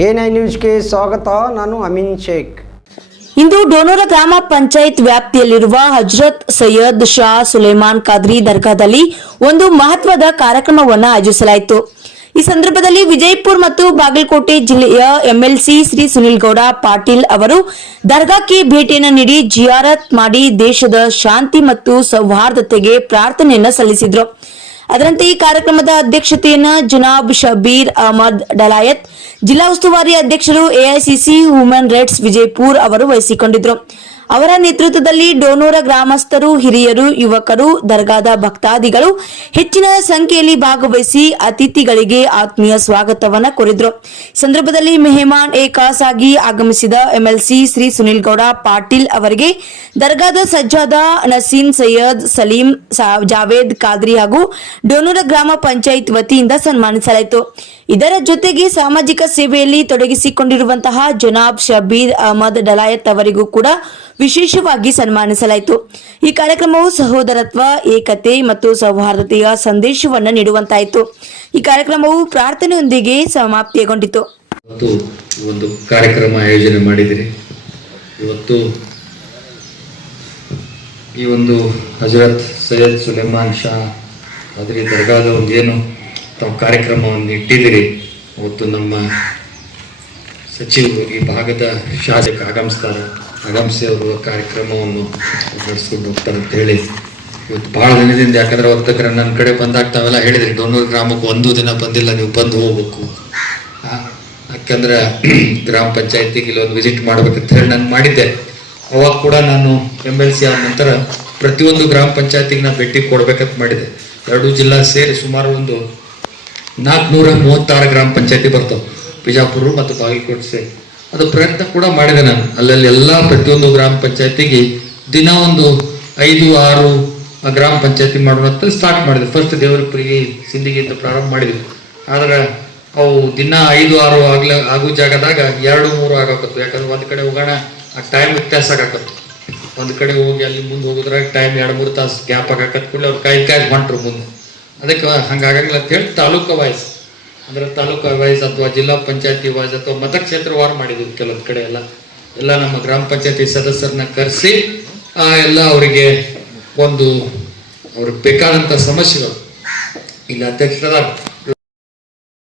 A9 ನ್ಯೂಸ್ಗೆ ಸ್ವಾಗತ. ನಾನು ಅಮೀನ್ ಶೇಖ್. ಇಂದು ಡೋನೂರ ಗ್ರಾಮ ಪಂಚಾಯತ್ ವ್ಯಾಪ್ತಿಯಲ್ಲಿರುವ ಹಜರತ್ ಸೈಯದ್ ಶಾ ಸುಲೇಮಾನ್ ಕಾದ್ರಿ ದರ್ಗಾದಲ್ಲಿ ಒಂದು ಮಹತ್ವದ ಕಾರ್ಯಕ್ರಮವನ್ನು ಆಯೋಜಿಸಲಾಯಿತು. ಈ ಸಂದರ್ಭದಲ್ಲಿ ವಿಜಯಪುರ ಮತ್ತು ಬಾಗಲಕೋಟೆ ಜಿಲ್ಲೆಯ ಎಂಎಲ್ಸಿ ಶ್ರೀ ಸುನಿಲ್ ಗೌಡ ಪಾಟೀಲ್ ಅವರು ದರ್ಗಾಕ್ಕೆ ಭೇಟಿಯನ್ನು ನೀಡಿ ಜಿಯಾರತ್ ಮಾಡಿ ದೇಶದ ಶಾಂತಿ ಮತ್ತು ಸೌಹಾರ್ದತೆಗೆ ಪ್ರಾರ್ಥನೆಯನ್ನು ಸಲ್ಲಿಸಿದರು. ಅದರಂತೆ ಈ ಕಾರ್ಯಕ್ರಮದ ಅಧ್ಯಕ್ಷತೆಯನ್ನು ಜನಾಬ್ ಶಬೀರ್ ಅಹಮದ್ ಡಲಾಯತ್, ಜಿಲ್ಲಾ ಉಸ್ತುವಾರಿ ಅಧ್ಯಕ್ಷರು ಎಐಸಿಸಿ ಹ್ಯೂಮನ್ ರೈಟ್ಸ್ ವಿಜಯಪುರ ಅವರು ವಹಿಸಿಕೊಂಡಿದ್ದರು. ಅವರ ನೇತೃತ್ವದಲ್ಲಿ ಡೋನೂರ ಗ್ರಾಮಸ್ಥರು, ಹಿರಿಯರು, ಯುವಕರು, ದರ್ಗಾದ ಭಕ್ತಾದಿಗಳು ಹೆಚ್ಚಿನ ಸಂಖ್ಯೆಯಲ್ಲಿ ಭಾಗವಹಿಸಿ ಅತಿಥಿಗಳಿಗೆ ಆತ್ಮೀಯ ಸ್ವಾಗತವನ್ನು ಕೋರಿದ್ರು. ಸಂದರ್ಭದಲ್ಲಿ ಮೆಹಮಾನ್ ಎ ಖಾಸ್ ಆಗಿ ಆಗಮಿಸಿದ ಎಂಎಲ್ಸಿ ಶ್ರೀ ಸುನಿಲ್ ಗೌಡ ಪಾಟೀಲ್ ಅವರಿಗೆ ದರ್ಗಾದ ಸಜ್ಜಾದ ನಸೀನ್ ಸೈಯದ್ ಸಲೀಂ ಜಾವೇದ್ ಕಾದ್ರಿ ಹಾಗೂ ಡೋನೂರ ಗ್ರಾಮ ಪಂಚಾಯತ್ ವತಿಯಿಂದ ಸನ್ಮಾನಿಸಲಾಯಿತು. ಇದರ ಜೊತೆಗೆ ಸಾಮಾಜಿಕ ಸೇವೆಯಲ್ಲಿ ತೊಡಗಿಸಿಕೊಂಡಿರುವಂತಹ ಜನಾಬ್ ಶಬೀರ್ ಅಹಮದ್ ಡಲಾಯತ್ ಅವರಿಗೂ ಕೂಡ ವಿಶೇಷವಾಗಿ ಸನ್ಮಾನಿಸಲಾಯಿತು. ಈ ಕಾರ್ಯಕ್ರಮವು ಸಹೋದರತ್ವ, ಏಕತೆ ಮತ್ತು ಸೌಹಾರ್ದತೆಯ ಸಂದೇಶವನ್ನು ನೀಡುವಂತಾಯಿತು. ಈ ಕಾರ್ಯಕ್ರಮವು ಪ್ರಾರ್ಥನೆಯೊಂದಿಗೆ ಸಮಾಪ್ತಿಗೊಂಡಿತು. ಒಂದು ಕಾರ್ಯಕ್ರಮ ಆಯೋಜನೆ ಮಾಡಿದಿರಿ. ಇವತ್ತು ಈ ಒಂದು ಹಜರತ್ ಸೈಯದ್ ಸುಲೇಮಾನ್ ಶಾ ಕಾದ್ರಿ ದರ್ಗಾದ ಏನು ತಾವು ಕಾರ್ಯಕ್ರಮವನ್ನು ಇಟ್ಟಿದ್ದೀರಿ, ಅವತ್ತು ನಮ್ಮ ಸಚಿವರು ಈ ಭಾಗದ ಶಾಸಕ ಆಗಮಿಸಿ ಅವರು ಕಾರ್ಯಕ್ರಮವನ್ನು ನಡೆಸ್ಕೊಂಡು ಹೋಗ್ತಾರೆ ಅಂತ ಹೇಳಿ ಇವತ್ತು ಭಾಳ ದಿನದಿಂದ, ಯಾಕಂದ್ರೆ ವರ್ತಕರ ನನ್ನ ಕಡೆ ಬಂದಾಗ ತಾವೆಲ್ಲ ಹೇಳಿದ್ರಿ ಡೋನೂರು ಗ್ರಾಮಕ್ಕೆ ಒಂದು ದಿನ ಬಂದಿಲ್ಲ, ನೀವು ಬಂದು ಹೋಗ್ಬೇಕು, ಯಾಕಂದ್ರೆ ಗ್ರಾಮ ಪಂಚಾಯತಿಗೆ ಇಲ್ಲೊಂದು ವಿಸಿಟ್ ಮಾಡ್ಬೇಕಂತ ಹೇಳಿ ನಾನು ಮಾಡಿದ್ದೆ. ಅವಾಗ ಕೂಡ ನಾನು MLC ಆದ ನಂತರ ಪ್ರತಿಯೊಂದು ಗ್ರಾಮ ಪಂಚಾಯತಿಗೆ ನಾನು ಭೇಟಿ ಕೊಡ್ಬೇಕಂತ ಮಾಡಿದೆ. ಎರಡೂ ಜಿಲ್ಲಾ ಸೇರಿ ಸುಮಾರು ಒಂದು 436 ಗ್ರಾಮ ಪಂಚಾಯತಿ ಬರ್ತಾವೆ, ಬಿಜಾಪುರ ಮತ್ತು ಬಾಗಲಕೋಟೆ ಸೇರಿ. ಅದು ಪ್ರಯತ್ನ ಕೂಡ ಮಾಡಿದೆ ನಾನು. ಅಲ್ಲಲ್ಲಿ ಎಲ್ಲ ಪ್ರತಿಯೊಂದು ಗ್ರಾಮ ಪಂಚಾಯತಿಗೆ ದಿನ ಒಂದು 5-6 ಗ್ರಾಮ ಪಂಚಾಯತಿ ಮಾಡೋಣ ಅಂತ ಸ್ಟಾರ್ಟ್ ಮಾಡಿದೆ. ಫಸ್ಟ್ ದೇವರ ಪ್ರಿಯ ಸಿಂಧಿಗಿಂತ ಪ್ರಾರಂಭ ಮಾಡಿದ್ವಿ. ಆದ್ರೆ ಅವು ದಿನ 5-6 ಆಗೋ ಜಾಗದಾಗ 2-3 ಆಗಾಕತ್ತು. ಯಾಕಂದ್ರೆ ಒಂದು ಕಡೆ ಹೋಗೋಣ ಆ ಟೈಮ್ ವ್ಯತ್ಯಾಸ ಆಗಾಕತ್ತು. ಒಂದು ಕಡೆ ಹೋಗಿ ಅಲ್ಲಿ ಮುಂದೆ ಹೋಗೋದ್ರಾಗ ಟೈಮ್ 2-3 ತಾಸು ಗ್ಯಾಪ್ ಆಗಾಕತ್ ಕೂಡಲೇ ಅವ್ರು ಕೈ ಹೊಂಟ್ರು ಮುಂದೆ. ಅದಕ್ಕೆ ಹಂಗಾಗಂಗಿಲ್ಲ ಅಂತ ಹೇಳಿ ತಾಲೂಕು ವೈಸ್, ಅಂದ್ರೆ ತಾಲೂಕು ವೈಸ್ ಅಥವಾ ಜಿಲ್ಲಾ ಪಂಚಾಯತಿ ವೈಸ್ ಅಥವಾ ಮತಕ್ಷೇತ್ರವಾರು ಮಾಡಿದ್ವಿ. ಕೆಲವೊಂದು ಕಡೆ ಎಲ್ಲ ನಮ್ಮ ಗ್ರಾಮ ಪಂಚಾಯತಿ ಸದಸ್ಯರನ್ನ ಕರೆಸಿ ಎಲ್ಲ ಅವರಿಗೆ ಒಂದು ಅವ್ರಿಗೆ ಬೇಕಾದಂಥ ಸಮಸ್ಯೆಗಳು ಇಲ್ಲಿ ಅಧ್ಯಕ್ಷರಾದ